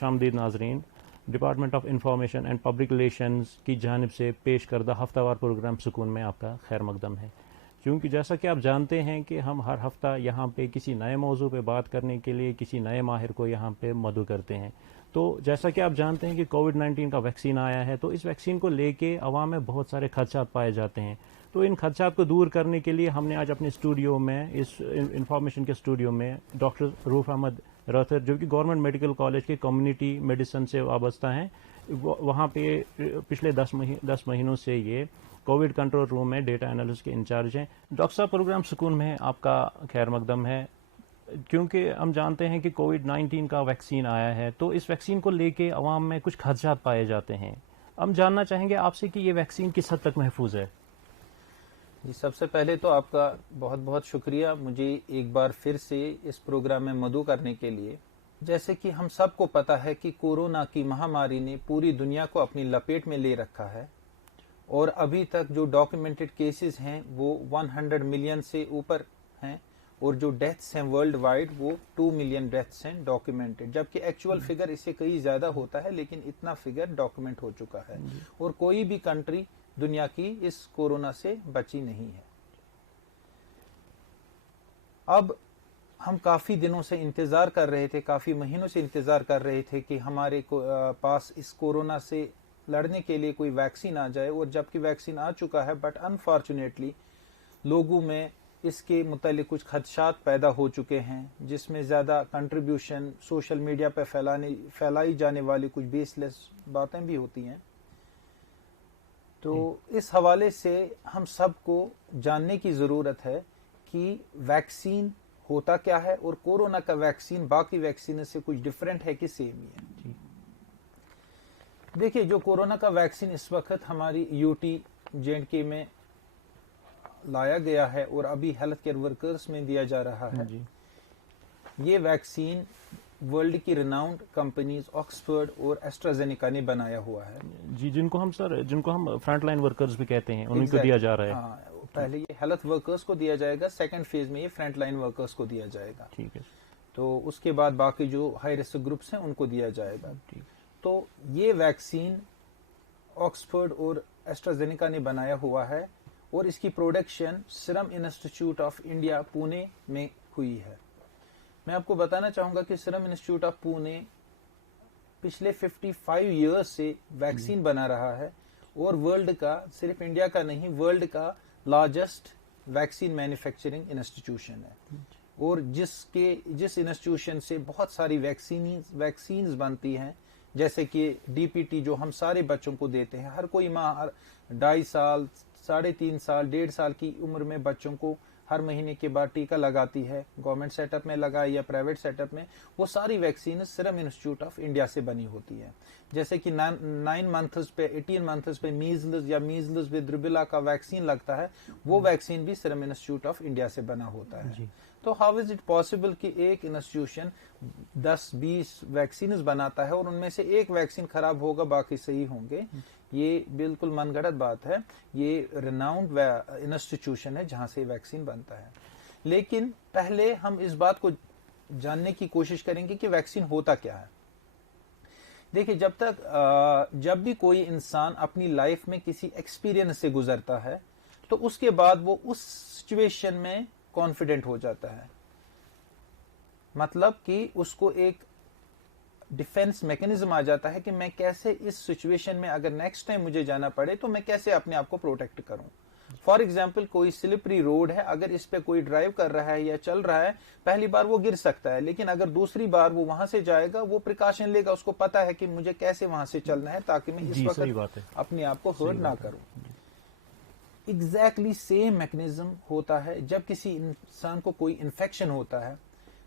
خوش آمدید ناظرین. Department of information and public relations کی جانب سے پیش کردہ ہفتہ وار پروگرام سکون میں آپ کا خیر مقدم ہے. کیونکہ جیسا کہ آپ جانتے ہیں کہ ہم ہر ہفتہ یہاں پہ کسی نئے موضوع پہ بات کرنے کے لیے کسی نئے ماہر کو یہاں پہ مدعو کرتے ہیں. تو جیسا کہ آپ جانتے ہیں کہ کووڈ-19 کا ویکسین آیا ہے, تو اس ویکسین کو لے کے عوام میں بہت سارے خدشات پائے جاتے ہیں. تو ان خدشات کو دور کرنے کے لیے ہم نے آج اپنے اسٹوڈیو میں, اس انفارمیشن کے اسٹوڈیو میں, ڈاکٹر روف احمد راتھر, جو کہ گورنمنٹ میڈیکل کالج کے کمیونٹی میڈیسن سے وابستہ ہیں, وہاں پہ پچھلے 10 مہینوں سے یہ کووڈ کنٹرول روم میں ڈیٹا انالسٹ کے انچارج ہیں. ڈاکٹر صاحب, پروگرام سکون میں آپ کا خیر مقدم ہے. کیونکہ ہم جانتے ہیں کہ کووڈ-19 کا ویکسین آیا ہے, تو اس ویکسین کو لے کے عوام میں کچھ خدشات پائے جاتے ہیں. ہم جاننا چاہیں گے آپ سے کہ یہ ویکسین کس حد تک محفوظ ہے. جی, سب سے پہلے تو آپ کا بہت بہت شکریہ مجھے ایک بار پھر سے اس پروگرام میں مدعو کرنے کے لیے. جیسے کہ ہم سب کو پتہ ہے کہ کورونا کی مہاماری نے پوری دنیا کو اپنی لپیٹ میں لے رکھا ہے, اور ابھی تک جو ڈاکیومنٹڈ کیسز ہیں وہ 100 ملین سے اوپر ہیں, اور جو ڈیتھس ہیں ورلڈ وائڈ وہ 2 ملین ڈیتھس ہیں ڈاکیومنٹڈ, جبکہ ایکچوئل فگر اس سے کئی زیادہ ہوتا ہے, لیکن اتنا فگر ڈاکیومنٹ ہو چکا ہے, اور کوئی بھی کنٹری دنیا کی اس کورونا سے بچی نہیں ہے. اب ہم کافی دنوں سے انتظار کر رہے تھے, کافی مہینوں سے انتظار کر رہے تھے کہ ہمارے پاس اس کورونا سے لڑنے کے لیے کوئی ویکسین آ جائے, اور جبکہ ویکسین آ چکا ہے, بٹ انفارچونیٹلی لوگوں میں اس کے متعلق کچھ خدشات پیدا ہو چکے ہیں, جس میں زیادہ کنٹریبیوشن سوشل میڈیا پہ پھیلائی جانے والی کچھ بیس لیس باتیں بھی ہوتی ہیں. تو اس حوالے سے ہم سب کو جاننے کی ضرورت ہے کہ ویکسین ہوتا کیا ہے, اور کورونا کا ویکسین باقی ویکسین سے کچھ ڈفرینٹ ہے کہ سیم ہی ہے. دیکھیے, جو کورونا کا ویکسین اس وقت ہماری UT JNK میں لایا گیا ہے اور ابھی ہیلتھ کیئر ورکرز میں دیا جا رہا ہے, یہ ویکسین ورلڈ کی ریناؤنڈ کمپنیز آکسفورڈ اور ایسٹرازینیکا نے بنایا ہوا ہے. جی, جن کو ہم فرنٹ لائن ورکرز بھی کہتے ہیں, انہیں کو دیا جا رہا ہے. ہاں, پہلے یہ ہیلتھ ورکرز کو دیا جائے گا, سیکنڈ فیز میں یہ فرنٹ لائن ورکرز کو دیا جائے گا. ٹھیک ہے. تو اس کے بعد باقی جو ہائی رسک گروپس ہیں ان کو دیا جائے گا. تو یہ ویکسین آکسفورڈ اور ایسٹرازینیکا نے بنایا ہوا ہے, اور اس کی production serum institute of India Pune میں ہوئی ہے. میں آپ کو بتانا چاہوں گا کہ سیرم انسٹیٹیوٹ آف پونے پچھلے 55 ایئرز سے ویکسین بنا رہا ہے, اور ورلڈ کا, صرف انڈیا کا نہیں, ورلڈ کا لارجسٹ ویکسین مینوفیکچرنگ انسٹیٹیوشن ہے, اور جس انسٹیٹیوشن سے بہت ساری ویکسینز بنتی ہیں, جیسے کہ DPT جو ہم سارے بچوں کو دیتے ہیں, ہر کوئی ماں 2.5 سال 3.5 سال 1.5 سال کی عمر میں بچوں کو ہر مہینے کے بعد ٹیکہ لگاتی ہے, گورنمنٹ سیٹ اپ میں لگائے یا پرائیویٹ سیٹ اپ میں, وہ ساری vaccine serum institute of India سے بنی ہوتی ہے. جیسے کہ 9 منتھز پہ 18 منتھز پہ میزلز یا میزلز ود روبیلا کا ویکسین لگتا ہے, وہ ویکسین بھی سیرم انسٹیٹیوٹ آف انڈیا سے بنا ہوتا ہے. تو ہاؤ از اٹ پاسبل کہ ایک انسٹیٹیوشن 10-20 ویکسینز بناتا ہے, اور ان میں سے ایک ویکسین خراب ہوگا باقی صحیح ہوں گے؟ یہ بالکل من گھڑت بات ہے. یہ ریناؤنڈ انسٹیٹیوشن ہے جہاں سے ویکسین بنتا ہے. لیکن پہلے ہم اس بات کو جاننے کی کوشش کریں گے کہ ویکسین ہوتا کیا ہے. دیکھیے, جب بھی کوئی انسان اپنی لائف میں کسی ایکسپیرینس سے گزرتا ہے, تو اس کے بعد وہ اس سچویشن میں کانفیڈنٹ ہو جاتا ہے. مطلب کہ اس کو ایک ڈیفینس میکینزم آ جاتا ہے کہ میں کیسے اس سچویشن میں اگر نیکسٹ ٹائم مجھے جانا پڑے تو میں کیسے اپنے آپ کو پروٹیکٹ کروں. فار ایگزامپل, کوئی سلپری روڈ ہے, اگر اس پہ کوئی ڈرائیو کر رہا ہے یا چل رہا ہے, پہلی بار وہ گر سکتا ہے, لیکن اگر دوسری بار وہ وہاں سے جائے گا, وہ پریکاشن لے گا, اس کو پتا ہے کہ مجھے کیسے وہاں سے چلنا ہے تاکہ میں اس وقت اپنے آپ کو ہرٹ نہ کروں. ایگزیکٹلی سیم میکینزم ہوتا ہے جب کسی انسان کو کوئی انفیکشن ہوتا ہے,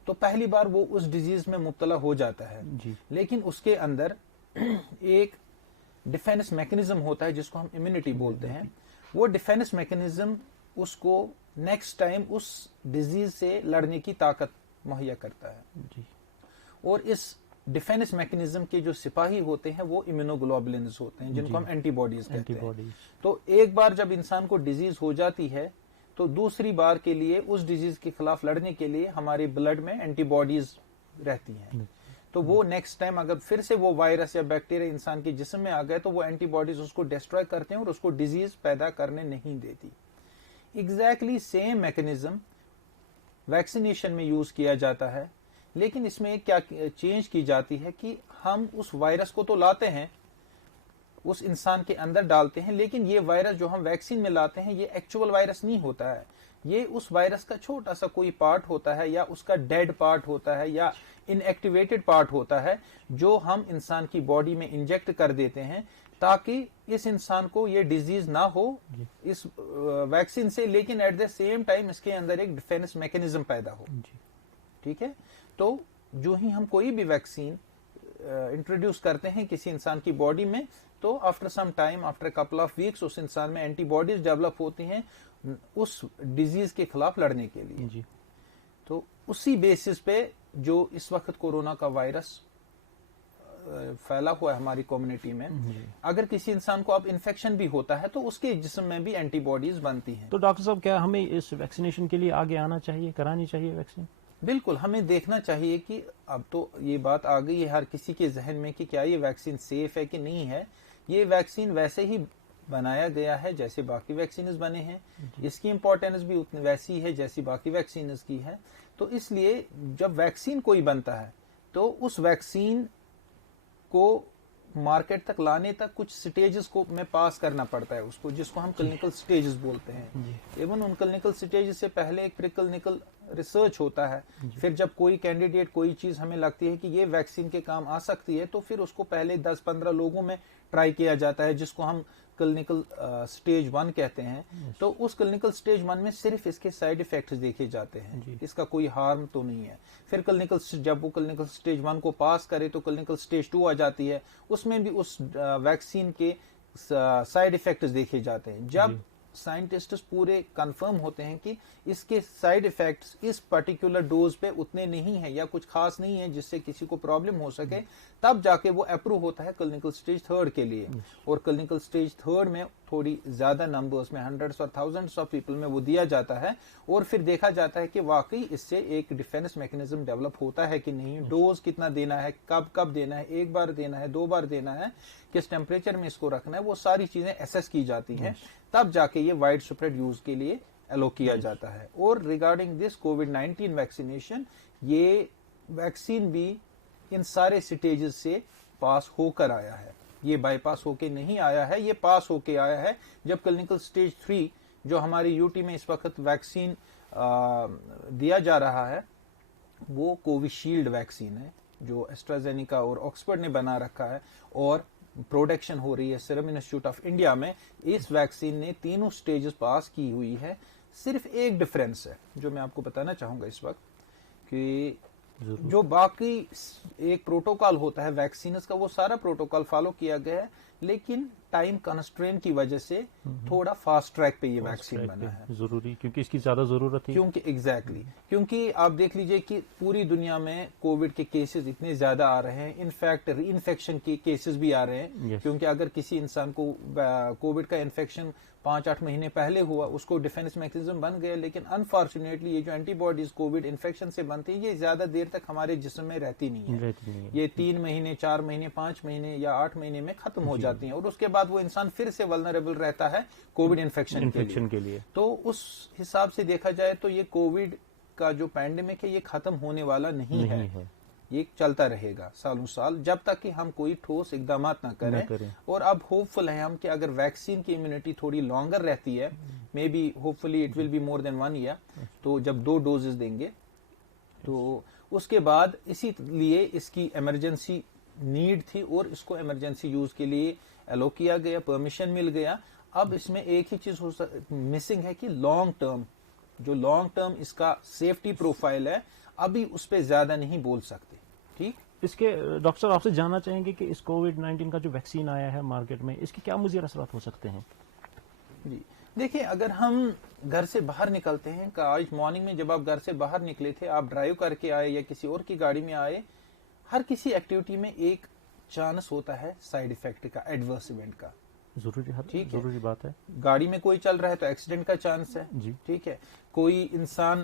تو پہلی بار وہ اس ڈیزیز میں مبتلا ہو جاتا ہے, لیکن اس کے اندر ایک ڈیفینس میکینزم ہوتا ہے جس کو ہم امیونٹی بولتے ہیں. وہ ڈیفینس میکینزم اس کو نیکسٹ ٹائم اس ڈیزیز سے لڑنے کی طاقت مہیا کرتا ہے. اور اس ڈیفینس میکینزم کے جو سپاہی ہوتے ہیں وہ امیونوگلوبولنز ہوتے ہیں, جن کو ہم اینٹی باڈیز کہتے ہیں. تو ایک بار جب انسان کو ڈیزیز ہو جاتی ہے, تو دوسری بار کے لیے اس ڈیزیز کے خلاف لڑنے کے لیے ہمارے بلڈ میں اینٹی باڈیز رہتی ہیں. تو وہ نیکسٹ ٹائم اگر پھر سے وہ وائرس یا بیکٹیریا انسان کے جسم میں آ گئے تو وہ اینٹی باڈیز اس کو ڈسٹروائے کرتے ہیں اور اس کو ڈیزیز پیدا کرنے نہیں دیتی. ایگزیکٹلی سیم میکنزم ویکسینیشن میں یوز کیا جاتا ہے, لیکن اس میں کیا چینج کی جاتی ہے کہ ہم اس وائرس کو تو لاتے ہیں, اس انسان کے اندر ڈالتے ہیں, لیکن یہ وائرس جو ہم ویکسین میں لاتے ہیں یہ ایکچوئل وائرس نہیں ہوتا ہے. یہ اس وائرس کا چھوٹا سا کوئی پارٹ ہوتا ہے یا اس کا ڈیڈ پارٹ ہوتا ہے یا ان ایکٹیویٹڈ پارٹ ہوتا ہے جو ہم انسان کی باڈی میں انجیکٹ کر دیتے ہیں تاکہ اس انسان کو یہ ڈیزیز نہ ہو اس ویکسین سے, لیکن ایٹ دا سیم ٹائم اس کے اندر ایک ڈیفینس میکنزم پیدا ہو. ٹھیک ہے, تو جو ہی ہم کوئی بھی ویکسین انٹروڈیوس کرتے ہیں کسی انسان کی باڈی میں تو after some time, after couple of weeks اس انسان میں اینٹی باڈیز ڈیولپ ہوتی ہیں اس ڈیزیز کے خلاف لڑنے کے لیے. تو اسی بیسس پہ جو اس وقت کورونا کا وائرس پھیلا ہوا ہے ہماری کمیونٹی میں, اگر کسی انسان کو اب انفیکشن بھی ہوتا ہے تو اس کے جسم میں بھی اینٹی باڈیز بنتی ہیں. تو ڈاکٹر صاحب کیا ہمیں اس ویکسینیشن کے لیے آگے آنا چاہیے, کرانی چاہیے ویکسین؟ بالکل, ہمیں دیکھنا چاہیے کہ اب تو یہ بات آ گئی ہے ہر کسی کے ذہن میں کہ کیا یہ ویکسین سیف ہے کہ نہیں ہے. یہ ویکسین ویسے ہی بنایا گیا ہے جیسے باقی ویکسینز بنے ہیں, اس کی امپورٹینس بھی اتنی ویسی ہے جیسی باقی ویکسینز کی ہے. تو اس لیے جب ویکسین کوئی بنتا ہے تو اس ویکسین کو مارکیٹ تک لانے تک کچھ سٹیجز کو میں پاس کرنا پڑتا ہے اس کو, جس کو ہم کلینکل سٹیجز بولتے ہیں. ایون ان کلینکل سٹیجز سے پہلے ایک پری کلینکل ریسرچ ہوتا ہے. پھر جب کوئی کینڈیڈیٹ کوئی چیز ہمیں لگتی ہے کہ یہ ویکسین کے کام آ سکتی ہے تو پھر اس کو پہلے 10-15 لوگوں میں ٹرائی کیا جاتا ہے جس کو ہم کلینکل سٹیج 1 کہتے ہیں. تو اس کلینکل سٹیج 1 میں صرف اس کے سائیڈ ایفیکٹس دیکھے جاتے ہیں, اس کا کوئی ہارم تو نہیں ہے. پھر جب وہ کلینکل سٹیج 1 کو پاس کرے تو کلینکل سٹیج 2 آ جاتی ہے, اس میں بھی اس ویکسین کے سائیڈ ایفیکٹس دیکھے جاتے ہیں. جب سائنٹسٹس پورے کنفرم ہوتے ہیں کہ اس کے سائیڈ ایفیکٹس اس پرٹیکولر ڈوز پہ اتنے نہیں ہیں یا کچھ خاص نہیں ہے جس سے کسی کو پرابلم ہو سکے, تب جا کے وہ اپروو ہوتا ہے کلینکل سٹیج 3 کے لیے. اور کلینکل سٹیج 3 میں تھوڑی زیادہ نمبرز میں, ہنڈریڈس اور تھاؤزینڈس آف پیپل میں وہ دیا جاتا ہے اور پھر دیکھا جاتا ہے کہ واقعی اس سے ایک ڈیفینس میکنزم ڈیولپ ہوتا ہے کہ نہیں, ڈوز کتنا دینا ہے, کب دینا ہے, ایک بار دینا ہے, 2 بار دینا ہے, کس ٹیمپریچر میں اس کو رکھنا ہے, وہ ساری چیزیں ایسس کی جاتی ہیں. تب جا کے یہ وائڈ اسپریڈ یوز کے لیے الو کیا جاتا ہے. اور ریگارڈنگ دس کووڈ-19 ویکسینیشن, یہ ویکسین بھی ان سارے سٹیجز سے پاس ہو کر آیا ہے, یہ بائی پاس ہو کے نہیں آیا ہے, یہ پاس ہو کے آیا ہے. جب کلینکل سٹیج 3 جو ہماری یو ٹی میں اس وقت ویکسین دیا جا رہا ہے وہ کوویشیلڈ ویکسین ہے جو ایسٹرازینیکا اور آکسفورڈ نے بنا رکھا ہے اور پروڈکشن ہو رہی ہے سیرم انسٹیٹیوٹ آف انڈیا میں. اس ویکسین نے تینوں سٹیجز پاس کی ہوئی ہے. صرف ایک ڈفرینس ہے جو میں آپ کو بتانا چاہوں گا اس وقت کہ جو باقی ایک پروٹوکال ہوتا ہے ویکسینز کا وہ سارا پروٹوکال فالو کیا گیا ہے, لیکن ٹائم کنسٹرین کی وجہ سے تھوڑا فاسٹ ٹریک پہ یہ ویکسین بنا ہے. ضروری کیونکہ اس کی زیادہ ضرورت ہے. کیونکہ آپ دیکھ لیجئے کہ پوری دنیا میں کووڈ کے کیسز اتنے زیادہ آ رہے ہیں, انفیکٹ ری انفیکشن کے کیسز بھی آ رہے ہیں. کیونکہ اگر کسی انسان کو کووڈ کا انفیکشن 5-8 مہینے پہلے ہوا, اس کو ڈیفینس میکنزم بن گیا, لیکن انفارچونیٹلی یہ جو اینٹی باڈیز کووڈ انفیکشن سے بنتی ہیں یہ زیادہ دیر تک ہمارے جسم میں رہتی نہیں ہے. یہ 3 مہینے, 4 مہینے, 5 مہینے یا 8 مہینے میں ختم ہو جاتی ہیں اور اس کے بعد وہ انسان پھر سے ولنریبل رہتا ہے کووڈ انفیکشن کے لیے. تو اس حساب سے دیکھا جائے تو یہ کووڈ کا جو پینڈیمک ہے یہ ختم ہونے والا نہیں ہے, یہ چلتا رہے گا سالوں سال جب تک کہ ہم کوئی ٹھوس اقدامات نہ کریں. اور اب ہوپ فل ہیں ہم کہ اگر ویکسین کی امیونٹی تھوڑی لانگر رہتی ہے, maybe hopefully it will be more than 1 year, تو جب 2 ڈوزز دیں گے تو اس کے بعد اسی لیے اس کی ایمرجنسی نیڈ تھی اور اس کو ایمرجنسی یوز کے لیے الو کیا گیا, پرمیشن مل گیا. اب اس میں ایک ہی چیز مسنگ ہے کہ لانگ ٹرم اس کا سیفٹی پروفائل ہے, ابھی اس پہ زیادہ نہیں بول سکتے. ٹھیک, اس کے ڈاکٹر صاحب آپ سے جاننا چاہیں گے کہ اس کووڈ-19 کا جو ویکسین آیا ہے مارکیٹ میں, اس کے کیا مضر اثرات ہو سکتے ہیں؟ جی دیکھیں, اگر ہم گھر سے باہر نکلتے ہیں, کہ آج مارننگ میں جب آپ گھر سے باہر نکلے تھے, آپ ڈرائیو کر کے آئے یا کسی اور کی گاڑی میں آئے, ہر کسی ایکٹیویٹی میں ایک چانس ہوتا ہے سائیڈ ایفیکٹ کا, ایڈورس ایونٹ کا. ضروری بات ہے. گاڑی میں کوئی چل رہا ہے تو ایکسیڈنٹ کا چانس ہے. ٹھیک ہے, کوئی انسان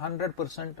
100%,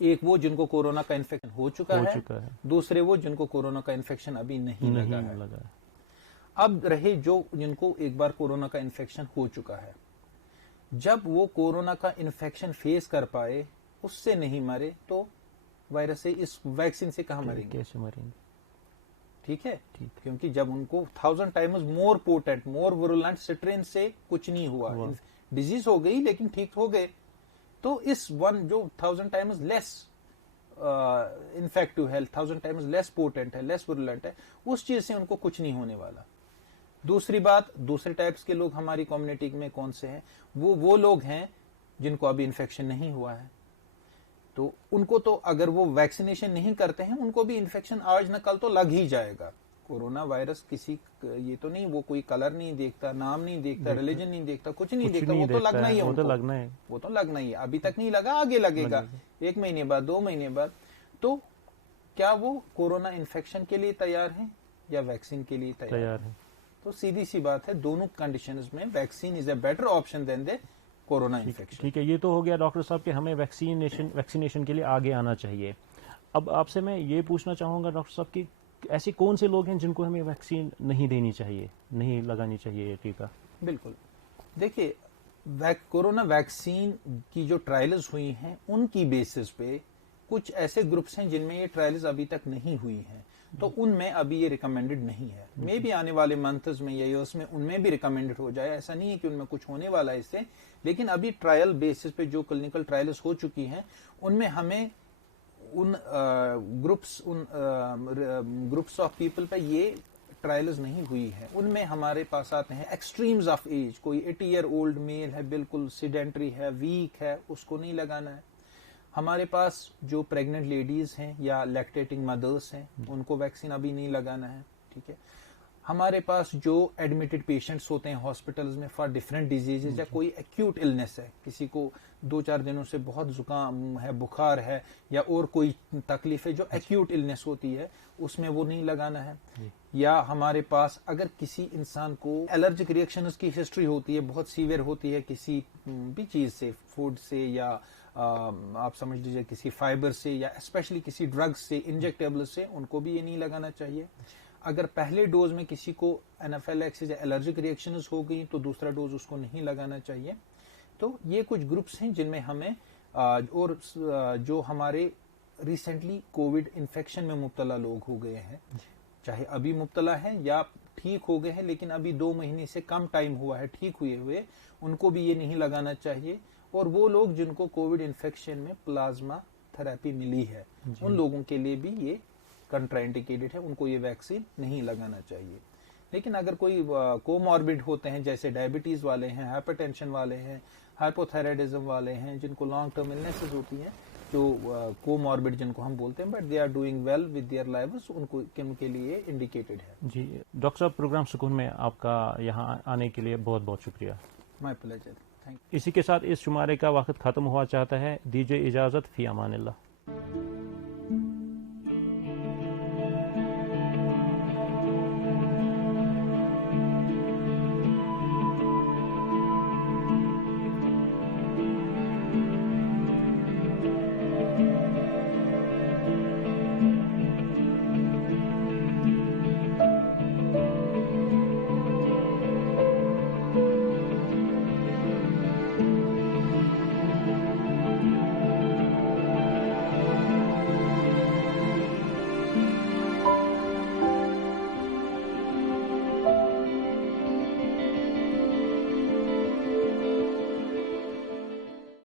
ایک وہ جن کو کورونا کا انفیکشن ہو چکا ہے, دوسرے وہ جن کو کورونا کا انفیکشن ابھی نہیں لگا ہے. اب رہے جو جن کو ایک بار کورونا کا انفیکشن ہو چکا ہے, جب وہ کورونا کا انفیکشن فیس کر پائے, اس سے نہیں مرے, تو وائرس سے اس ویکسین سے کہاں مریں گے؟ کیسے مریں گے؟ ٹھیک ہے, کیونکہ جب ان کو 1000 ٹائمز مور پوٹنٹ, مور ویرولنٹ سٹرین سے کچھ نہیں ہوا, ڈیزیز ہو گئی لیکن ٹھیک ہو گئے, تو اس ون جو 1000 ٹائمز لیس انفیکٹو ہے, 1000 ٹائمز لیس پوٹنٹ ہے, لیس ویرولنٹ ہے, اس چیز سے ان کو کچھ نہیں ہونے والا. دوسری بات, دوسرے ٹائپس کے لوگ ہماری کمیونٹی میں کون سے ہیں؟ وہ لوگ ہیں جن کو ابھی انفیکشن نہیں ہوا ہے, تو ان کو تو اگر وہ ویکسینیشن نہیں کرتے ہیں ان کو بھی انفیکشن آج نہ کل تو لگ ہی جائے گا. کورونا وائرس کسی یہ تو نہیں, وہ کوئی کلر نہیں دیکھتا, نام نہیں دیکھتا, ریلیجن نہیں دیکھتا, کچھ نہیں دیکھتا, وہ تو لگنا ہی ہے, وہ تو لگنا ہی ہے. ابھی تک نہیں لگا, آگے لگے گا 1 مہینے بعد, 2 مہینے بعد. تو کیا وہ کورونا انفیکشن کے لیے تیار ہیں یا ویکسین کے لیے تیار ہیں؟ تو سیدھی سی بات ہے, دونوں کنڈیشنز میں vaccine is a better option than the corona infection. ٹھیک ہے, یہ تو ہو گیا ڈاکٹر صاحب کہ ہمیں ویکسینیشن کے لیے آگے آنا چاہیے. اب آپ سے میں یہ پوچھنا چاہوں گا ڈاکٹر صاحب کہ ایسے کون سے لوگ ہیں جن کو ہمیں ویکسین نہیں دینی چاہیے, نہیں لگانی چاہیے یہ ٹیکہ؟ بالکل, دیکھیے کورونا ویکسین کی جو ٹرائلز ہوئی ہیں ان کی بیسس پہ کچھ ایسے گروپس ہیں جن میں یہ ٹرائلز ابھی تک نہیں ہوئی ہیں, تو ان میں ابھی یہ ریکمینڈڈ نہیں ہے. میں بھی آنے والے منتھز میں یا ایئرس میں ان میں بھی ریکمینڈڈ ہو جائے, ایسا نہیں ہے کہ ان میں کچھ ہونے والا ہے اس سے, لیکن ابھی ٹرائل بیسس پہ جو کلینکل ٹرائلز ہو چکی ہیں ان میں ہمیں ان گروپس آف پیپل پہ یہ ٹرائلز نہیں ہوئی ہے. ان میں ہمارے پاس آتے ہیں ایکسٹریمز آف ایج, کوئی 80 ایئر اولڈ میل ہے, بالکل سیڈینٹری ہے, ویک ہے, اس کو نہیں لگانا ہے. ہمارے پاس جو پریگننٹ لیڈیز ہیں یا لیکٹیٹنگ مدرس ہیں ان کو ویکسین ابھی نہیں لگانا ہے. ٹھیک ہے, ہمارے پاس جو ایڈمیٹڈ پیشنٹس ہوتے ہیں ہاسپٹلز میں فار ڈفرینٹ ڈیزیزز, یا کوئی ایکیوٹ النس ہے, کسی کو 2-4 دنوں سے بہت زکام ہے, بخار ہے, یا اور کوئی تکلیف ہے جو ایکیوٹ النس ہوتی ہے, اس میں وہ نہیں لگانا ہے. یا ہمارے پاس اگر کسی انسان کو الرجک ریئیکشنز کی ہسٹری ہوتی ہے, بہت سیویئر ہوتی ہے کسی بھی چیز سے, فوڈ سے یا آپ سمجھ لیجیے کسی فائبر سے, یا اسپیشلی کسی ڈرگ سے, انجیکٹیبل سے, ان کو بھی یہ نہیں لگانا چاہیے. اگر پہلے ڈوز میں کسی کو اینافیلیکسس یا الرجک ریئیکشنز ہو گئی تو دوسرا ڈوز اس کو نہیں لگانا چاہیے. تو یہ کچھ گروپس ہیں جن میں ہمیں, اور جو ہمارے ریسنٹلی کووڈ انفیکشن میں مبتلا لوگ ہو گئے ہیں, چاہے ابھی مبتلا ہیں یا ٹھیک ہو گئے ہیں لیکن ابھی 2 مہینے سے کم ٹائم ہوا ہے ٹھیک ہوئے, ان کو بھی یہ نہیں لگانا چاہیے. اور وہ لوگ جن کو کووڈ انفیکشن میں پلازما تھراپی ملی ہے, ان لوگوں کے لیے بھی یہ کنٹرا انڈیکیٹڈ ہے, ان کو یہ ویکسین نہیں لگانا چاہیے. لیکن اگر کوئی کوماربڈ ہوتے ہیں, جیسے ڈائبٹیز والے ہیں, ہائپر ٹینشن والے ہیں, ہائپوتھائرائڈزم والے ہیں, جن کو لانگ ٹرم النیسز ہوتی ہیں, جو کوماربڈ جن کو ہم بولتے ہیں, but they are doing well with their lives, ان کے لیے انڈیکیٹڈ ہے. جی ڈاکٹر صاحب, پروگرام سکون میں آپ کا یہاں آنے کے لیے بہت بہت شکریہ. مائی پلیجر. اسی کے ساتھ اس شمارے کا وقت ختم ہوا چاہتا ہے. دیجیے اجازت, فی امان اللہ.